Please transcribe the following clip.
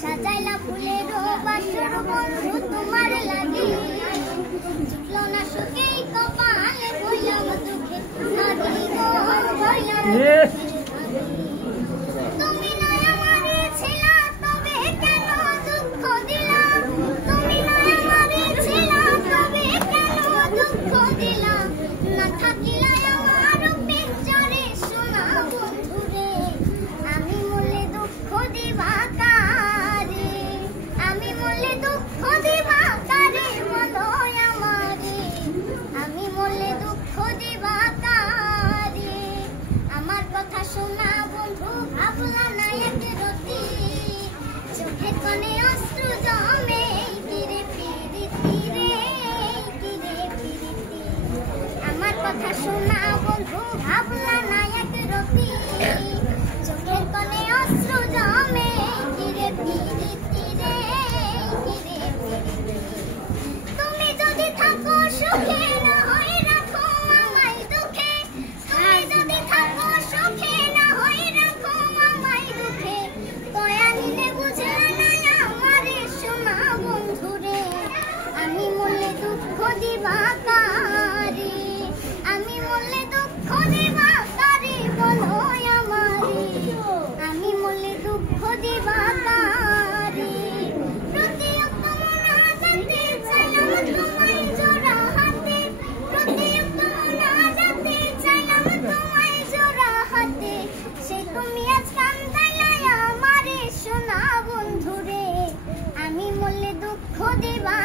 সাজাইলা ফুলের বাসর বন্ধু তোমার লাগি জুটলো না সুখে কপালে হইলাম দুঃখে লাগি গো হইলাম তুমি নয় আমারে ছিলা তবে কেন দুঃখ দিলা তুমি নয় আমারে ছিলা তবে কেন দুঃখ দিলা না থাকিলা আমার পিঞ্জরে সোনা বন্ধুরে আমি মরলে দুঃখ দিবা শোনা বন্ধু ভাবলা না এক রতি চোখে কোণে অশ্রু জমে কিরে পিরিতি রে কিরে পিরিতি আমার কথা শোনা বন্ধু ভাবলা না এক রতি চোখে কোণে অশ্রু জমে কিরে পিরিতি রে কিরে পিরিতি তুমি যদি থাকো সুখে না হয় রাখো আমায় দুঃখে তুমি যদি থাকো সুখে আমি মরলে দুঃখ দিবা।